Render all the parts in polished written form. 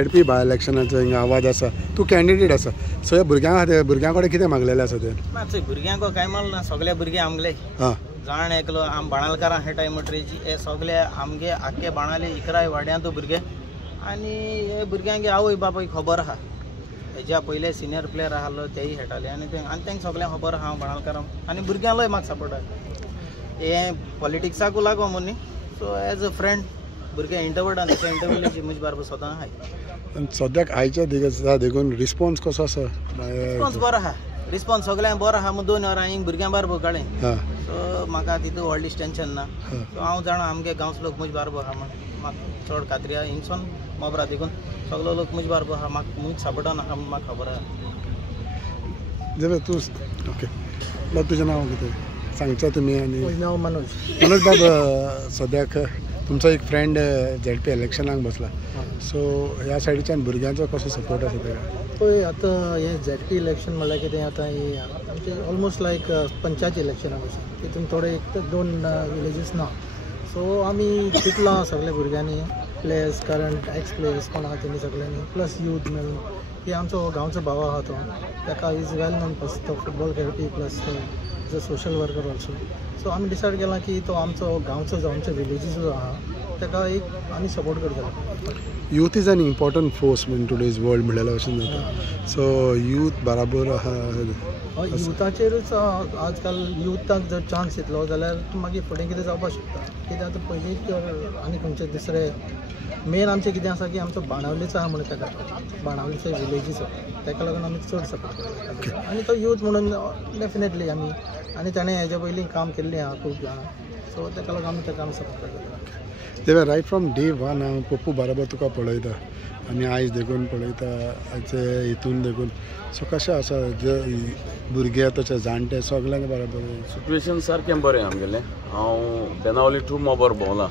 ZP bye इलेक्शनाचो हिंगा आवाज आसा तू कॅन्डिडेट आसा सो भुरग्यां कडेन कितें मागलेलें आसा ते मातशें भुरग्यांक काय मारना सगळे भुरगे आमगले जाण एकलो आम बाणालकारां हे टायमटरीची हे सगळे आमगे आख्खे बाणाले 11 वाड्यांत भुरगे आनी हे भुरग्यांक आवय बापाय खबर आहा हेज्या पयले सिनियर प्लेयर आहालो तेय खेळटाले आनी तांकां सगळ्यांक खबर आहा बाणालकारां आनी भुरग्यांक म्हाका सपोर्ट आहा हे पॉलिटिक्साकू लागो म्हूण न्ही सो एज अ फ्रेंड भुरगे इंटरवर्ड आनी त्या इंटरव्यूची म्हजी बारबो सदां आहाय सद्याक आयच्या दिसा देखून रिस्पॉन्स कसो आसा रिस्पॉन्स बरो आहा रिस्पॉन्स सगळ्यांक बरो आहा म्हूण 2 वरां हिंग भुरग्यां बारबो काळें सो म्हाका तितू व्हडलीच टेंशन ना सो हांव जाणा आमगे गांवचो लोक म्हजे बारबो आहा म्हण म्हाका चड खात्री आहा हिंगसून मोबरा देखून सगळो लोक म्हजे बारबो आहा म्हाका मुंज सपोर्टान आहा म्हूण म्हाका खबर आहा जाल्यार तूं ओके बाब तुजें नांव कितें सांगता तुमी आनी म्हजें नांव मनोज बाब सद्याक तुमचो एक फ्रेंड झेडपी इलेक्शनाक बसला सो ह्या सायडीच्यान भुरग्यांचो कसो सपोर्ट आसा ताका पळय आतां हें झेडपी इलेक्शन म्हणल्यार कितें आतां ही आमचें ऑलमोस्ट लायक पंचायत इलेक्शनाक आसा तितून थोडे 2 विलेजीस ना सो आमी चिंतलां सगळ्या भुरग्यांनी प्लेयर्स करंट एक्स प्लेयर्स कोण आहा तेमी सगळ्यांनी प्लस यूथ मेळून की आमचो गांवचो भाव आहा तो ताका इज वेल नोन तो फुटबॉल खेळपी plus is a social worker also so आमी डिसायड केलां की तो आमचो गांवचो जो आमचे विलेजीचो आहा ताका एक आमी सपोर्ट करतले youth is an important force in today's world म्हणल्यार अशें जाता सो यूथ बराबर आहा युथाचेरूच आजकाल युथाक जर चान्स दितलो जाल्यार मागीर फुडें कितें जावपाक शकता कित्याक आतां पयलीं आनी खंयचे दुसरे मेन आमचें कितें आसा की आमचो बाणावलीचो आहा म्हणून ताका बाणावलीचो विलेजीचो ताका लागून आमी चड सपोर्ट करता आनी तो यूथ म्हणून डेफिनेटली आमी आनी ताणें हेज्या पयलीं काम केल्लें आहा खूब जाणां सो ताका लागून आमी ताका सपोर्ट करता तेव्हा रायट फ्रॉम डे वन हांव पप्पू बरोबर तुका पळयता आनी आयज देखून पळयता आयचे हितून देखून सो कशें आसा जे भुरगे तशे जाणटे सगळ्यांक बरोबर सिट्युएशन सारकें बरें आमगेलें हांव बेनावली टू मोबर भोंवलां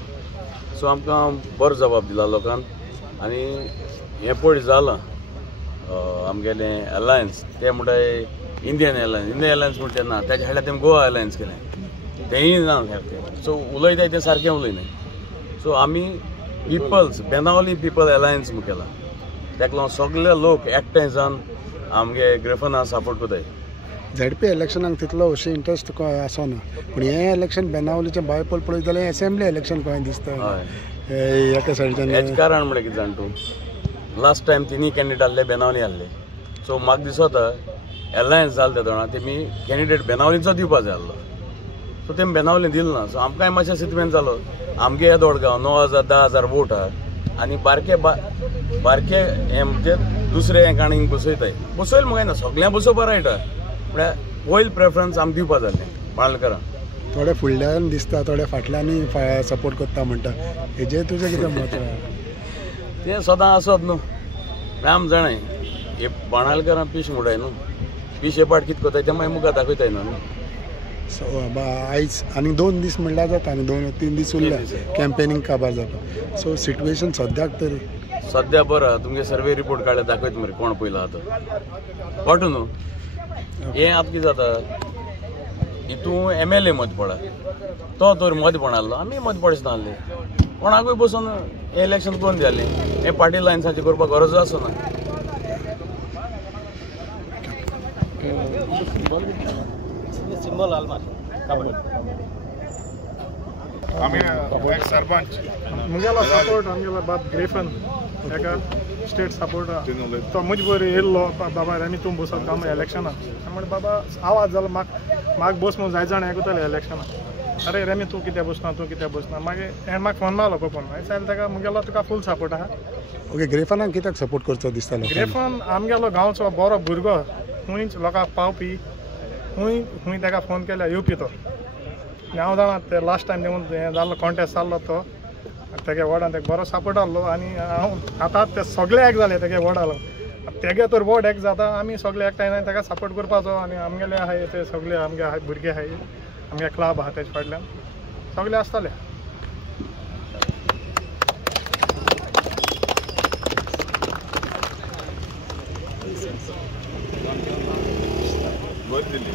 सो आमकां बरो जबाब दिला लोकांक आनी हें पळय जालां आमगेलें अलायन्स ते म्हणटा इंडियन एलायन्स म्हणटा तेन्ना तेज्या हाडल्या तेमी गोवा एलायन्स केलें तेंय ना सारकें सो उलयताय तें सारकें उलयनाय सो आमी पिपल्स बेनावली पीपल एलायन्स म्हूण केला ताका लागून सगळे लोक एकठांय जावन आमगे ग्रेफना सपोर्ट कोताय झेडपी इलेक्शनाक तितलो अशें इंट्रस्ट आसना पूण हें इलेक्शन बेनावलीचें भायर पळयत जाल्यार असेंब्ली इलेक्शन कशें दिसता एका सायडीच्यान हेच कारण म्हणलें कितें जाण तूं लास्ट टायम 3 कॅन्डिडेट आहले बेनावली आहले सो म्हाका दिसता एलायन्स जाले ते जाणा तेमी कॅन्डिडेट बेनावलीचो दिवपा जाय आसलो सो तेमी बेनावली दिलें ना सो आमकांय मातशें सिटमेंट जालो आमगे हे दोडगांव 9,000-10,000 वोट आहा आनी बारके हे म्हणजे दुसरे हे काणीक बसयताय बसयले मुखाय ना सगळ्यां बसोवपा रायट आहा म्हळ्यार पयली प्रेफरन्स आमी दिवपा जालें बाणालकारां थोडे फुडल्यान दिसता थोडे फाटल्यानय सपोर्ट करता म्हणटा हेजेर तुजें कितें मत तें सदां आसत न्हू आमी जाणाय हे बाणालकारां पीश म्हणटाय न्हू पीश हे पाट कितें कोताय तें मागीर मुखार दाखयताय न्हू सो आयज आनी 2 दीस म्हणल्यार जाता आनी 2-3 दीस उरल्या कॅम्पेनींग काबार जावपाक सो सिट्युएशन सद्याक तरी सद्या बरो आहा तुमगे सर्वे रिपोर्ट काडले दाखयता मरे कोण पयलो आतां कळटा न्हू हें आतां कितें जाता हितू MLA मत पडा तो तर मत पडलो आमी मत पडच नासले कोणाकूय बसून हें इलेक्शन कोण जालें हें पार्टी लायन्साचें करपाक गरज आसना सिंबल आलमार आमी एक सरपंच मुगेलो सपोर्ट आमगेलो बाब ग्रेफन ताका स्टेट सपोर्ट तो मुझे बरें येयल्लो बाबा रेमी तूं बसत काम इलेक्शनाक म्हणटा बाबा आवाज जालो म्हाका बस म्हणून जाय जाण आयकुताले इलेक्शनाक अरे रेमी तूं कित्याक बसना मागीर हें म्हाका फोन मारलो कोण हांवें सांगलें ताका मुगेलो तुका फूल सपोर्ट आहा ओके ग्रेफनाक कित्याक सपोर्ट करचो दिसतालो ग्रेफन आमगेलो गांवचो बरो भुरगो खूंयच लोकांक पावपी खूंय ताका फोन केल्यार येवपी तो हांव जाणा ते लास्ट टायम देऊन हें जाल्लो कॉन्टेस्ट जाल्लो तो तेगे वॉर्डान तेका बरो सपोर्ट आहलो आनी हांव आतां ते सगळे एक जाले तेगे वॉर्ड आहलो तेगे तर वॉर्ड एक जाता आमी सगळे एकठांय ताका सपोर्ट करपाचो आनी आमगेले आहाय ते सगळे आमगे आहाय भुरगे आहाय आमगे क्लब आहा तेजे फाटल्यान सगळे आसताले बरें दिली